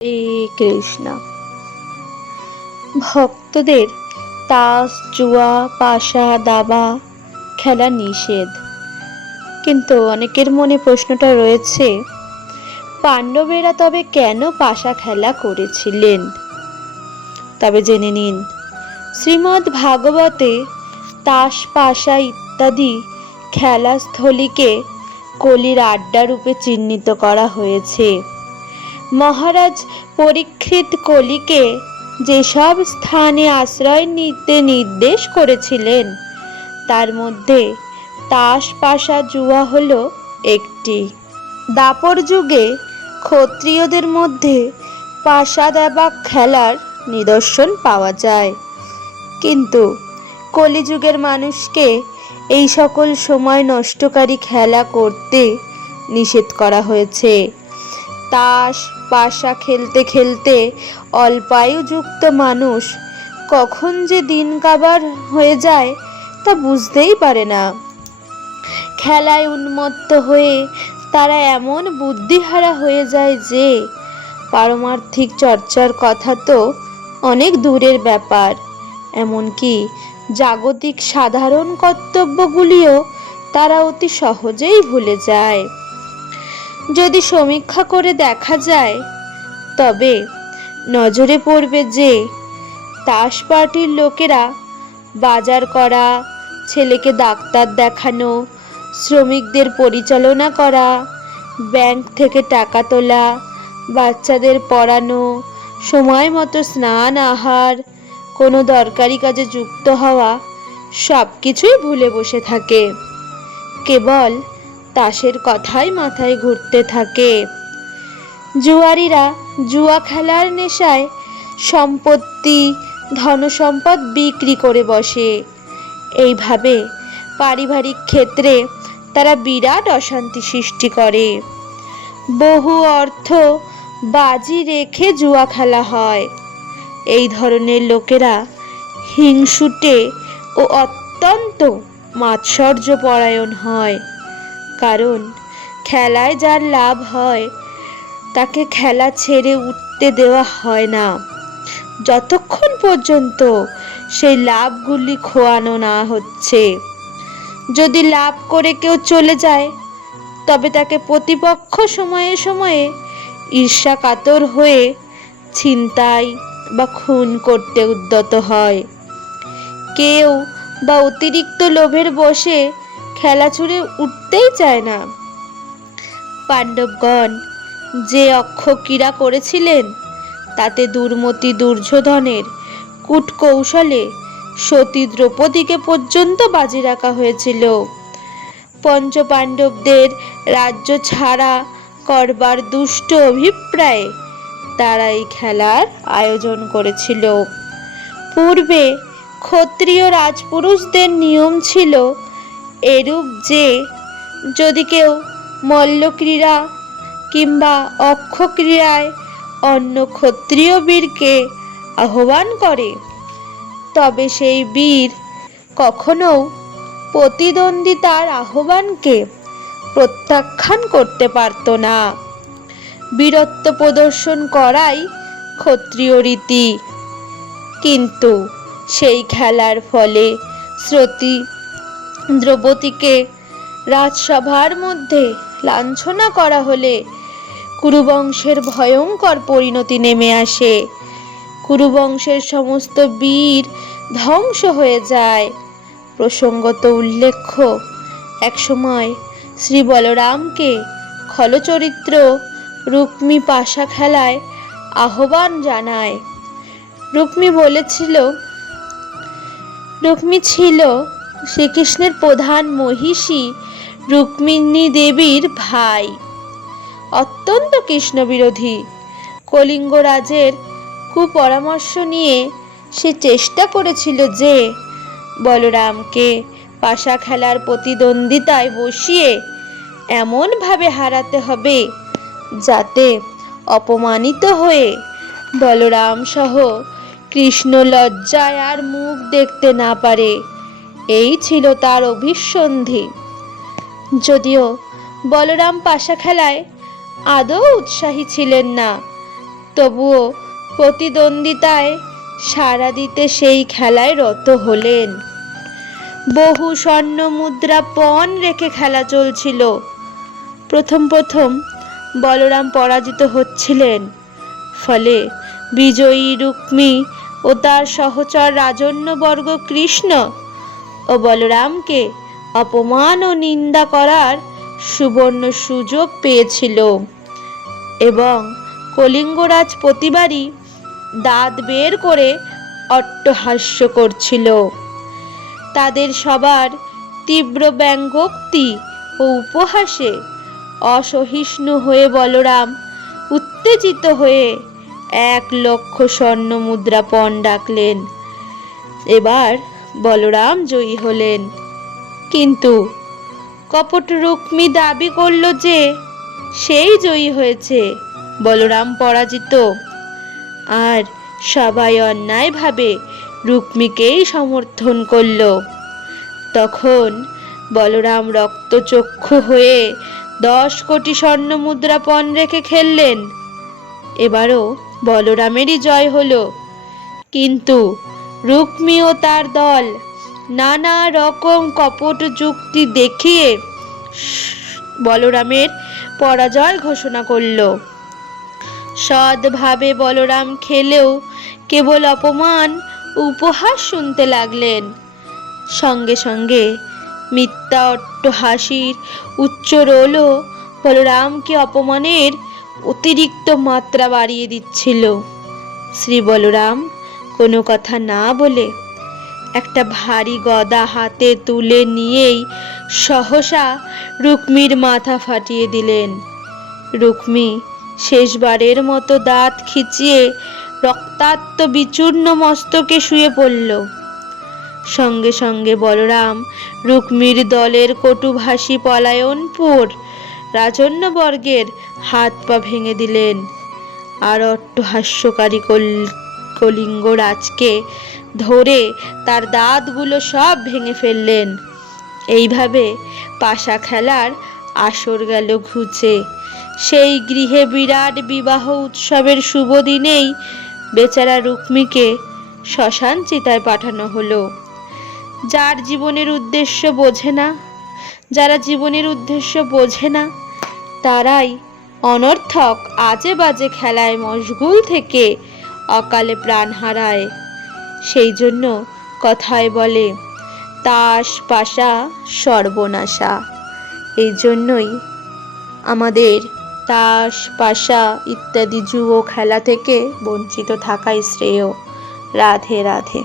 কৃষ্ণ। ভক্তদের তাস, জুয়া, পাশা, দাবা খেলা নিষেধ, কিন্তু অনেকের মনে প্রশ্নটা রয়েছে, পাণ্ডবেরা তবে কেন পাশা খেলা করেছিলেন? তবে জেনে নিন, শ্রীমদ্ ভাগবতে তাস, পাশা ইত্যাদি খেলাস্থলীকে কলির আড্ডা রূপে চিহ্নিত করা হয়েছে। মহারাজ পরীক্ষিত কলিকে যেসব স্থানে আশ্রয় নিতে নির্দেশ করেছিলেন, তার মধ্যে তাস, পাশা, জুয়া হলো একটি। দাপর যুগে ক্ষত্রিয়দের মধ্যে পাশা দাবা খেলার নিদর্শন পাওয়া যায়, কিন্তু কলিযুগের মানুষকে এই সকল সময় নষ্টকারী খেলা করতে নিষেধ করা হয়েছে। তাস, পাশা খেলতে খেলতে অল্পায়ুযুক্ত মানুষ কখন যে দিন কাবার হয়ে যায় তা বুঝতেই পারে না। খেলায় উন্মত্ত হয়ে তারা এমন বুদ্ধিহারা হয়ে যায় যে পারমার্থিক চর্চার কথা তো অনেক দূরের ব্যাপার, এমনকি জাগতিক সাধারণ কর্তব্যগুলিও তারা অতি সহজেই ভুলে যায়। যদি সমীক্ষা করে দেখা যায়, তবে নজরে পড়বে যে তাস পার্টির লোকেরা বাজার করা, ছেলেকে ডাক্তার দেখানো, শ্রমিকদের পরিচালনা করা, ব্যাংক থেকে টাকা তোলা, বাচ্চাদের পড়ানো, সময় মতো স্নান, আহার, কোনো দরকারি কাজে যুক্ত হওয়া, সব কিছুই ভুলে বসে থাকে। কেবল তাসের কথাই মাথায় ঘুরতে থাকে। জুয়ারিরা জুয়া খেলার নেশায় সম্পত্তি, ধনসম্পদ বিক্রি করে বসে। এইভাবে পারিবারিক ক্ষেত্রে তারা বিরাট অশান্তি সৃষ্টি করে। বহু অর্থ বাজি রেখে জুয়া খেলা হয়। এই ধরনের লোকেরা হিংসুটে ও অত্যন্ত মাৎসর্যপরায়ণ হয়, কারণ খেলায় যার লাভ হয় তাকে খেলা ছেড়ে উঠতে দেওয়া হয় না যতক্ষণ পর্যন্ত সেই লাভগুলি খোয়ানো না হচ্ছে। যদি লাভ করে কেউ চলে যায়, তবে তাকে প্রতিপক্ষ সময়ে সময়ে ঈর্ষা কাতর হয়ে ছিনতাই বা খুন করতে উদ্যত হয়। কেউ বা অতিরিক্ত লোভের বশে খেলা ছুড়ে উঠতেই চায় না। পাণ্ডবগণ যে অক্ষক্রীড়া করেছিলেন, তাতে দুর্মতি দুর্যোধনের কূটকৌশলে সতী দ্রৌপদীকে পর্যন্ত বাজি রাখা হয়েছিল। পঞ্চপাণ্ডবদের রাজ্য ছাড়া করবার দুষ্ট অভিপ্রায়ে তারা এই খেলার আয়োজন করেছিল। পূর্বে ক্ষত্রিয় রাজপুরুষদের নিয়ম ছিল এরূপ যে, যদি কেউ মল্লক্রীড়া কিংবা অক্ষক্রীড়ায় অন্য ক্ষত্রিয় বীরকে আহ্বান করে, তবে সেই বীর কখনো প্রতিদ্বন্দ্বিতার আহ্বানকে প্রত্যাখ্যান করতে পারত না। বীরত্ব প্রদর্শন করাই ক্ষত্রিয় রীতি। কিন্তু সেই খেলার ফলে সতী দ্রৌপদীকে রাজসভার মধ্যে লাঞ্ছনা করা হলে কুরুবংশের ভয়ঙ্কর পরিণতি নেমে আসে। কুরুবংশের সমস্ত বীর ধ্বংস হয়ে যায়। প্রসঙ্গত উল্লেখ্য, একসময় শ্রী বলরামকে খলচরিত্র রুক্মী পাশা খেলায় আহ্বান জানায়। রুক্মী ছিল শ্রীকৃষ্ণের প্রধান মহিষী রুক্মিণী দেবীর ভাই, অত্যন্ত কৃষ্ণ বিরোধী। কলিঙ্গ রাজের কুপরামর্শ নিয়ে সে চেষ্টা করেছিল যে বলরামকে পাশা খেলার প্রতিদ্বন্দ্বিতায় বসিয়ে এমনভাবে হারাতে হবে যাতে অপমানিত হয়ে বলরাম সহ কৃষ্ণ লজ্জায় আর মুখ দেখতে না পারে। এই ছিল তার অভিসন্ধি। যদিও বলরাম পাশা খেলায় আদৌ উৎসাহী ছিলেন না, তবুও প্রতিদ্বন্দ্বিতায় সাড়া দিতে সেই খেলায় রত হলেন। বহু স্বর্ণ মুদ্রা পণ রেখে খেলা চলছিল। প্রথম প্রথম বলরাম পরাজিত হচ্ছিলেন, ফলে বিজয়ী রুক্মী ও তার সহচর রাজন্যবর্গ কৃষ্ণ ও বলরামকে অপমান ও নিন্দা করার সুবর্ণ সুযোগ পেয়েছিল এবং কলিঙ্গরাজ প্রতিবারই দাঁত বের করে অট্টহাস্য করছিল। তাদের সবার তীব্র ব্যঙ্গোক্তি ও উপহাসে অসহিষ্ণু হয়ে বলরাম উত্তেজিত হয়ে 1,00,000 স্বর্ণ মুদ্রা পণ ডাকলেন। এবার বলরাম জয়ী হলেন, কিন্তু কপট রুক্মী দাবি করল যে সেই জয়ী হয়েছে, বলরাম পরাজিত। আর সবাই অন্যায়ভাবে রুক্মীকেই সমর্থন করল। তখন বলরাম রক্তচক্ষু হয়ে 10 কোটি স্বর্ণ মুদ্রা পণ রেখে খেললেন। এবারও বলরামেরই জয় হলো, কিন্তু রুক্মী ও তার দল নানা রকম কপট যুক্তি দেখিয়ে বলরামের পরাজয় ঘোষণা করল। সৎভাবে বলরাম খেলেও কেবল অপমান উপহাস শুনতে লাগলেন। সঙ্গে সঙ্গে মিথ্যা অট্টহাসির উচ্চ রোলও বলরামকে অপমানের অতিরিক্ত মাত্রা বাড়িয়ে দিচ্ছিল। শ্রী বলরাম কোনো কথা না বলে একটা ভারী গদা হাতে তুলে নিয়েই সহসা রুক্মীর মাথা ফাটিয়ে দিলেন। রুক্মী শেষবারের মতো দাঁত খিচিয়ে রক্তাক্ত বিচূর্ণ মস্তকে শুয়ে পড়ল। সঙ্গে সঙ্গে বলরাম রুক্মীর দলের কটুভাষী পলায়নপুর রাজন্যবর্গের হাত পা ভেঙে দিলেন, আর অট্টহাস্যকারী কলিঙ্গরাজকে ধরে তার দাঁতগুলো সব ভেঙে ফেললেন। এইভাবে পাশা খেলার আসর গেল ঘুচে। সেই গৃহে বিরাট বিবাহ উৎসবের শুভ দিনেই বেচারা রুক্মীকে শ্মশান চিতায় পাঠানো হলো। যারা জীবনের উদ্দেশ্য বোঝে না তারাই অনর্থক আজে বাজে খেলায় মশগুল থেকে অকালে প্রাণ হারায়। সেই জন্য কথায় বলে, তাস পাশা সর্বনাশা। এই জন্যই আমাদের তাস পাশা ইত্যাদি জুয়ো খেলা থেকে বঞ্চিত থাকাই শ্রেয়। রাধে রাধে।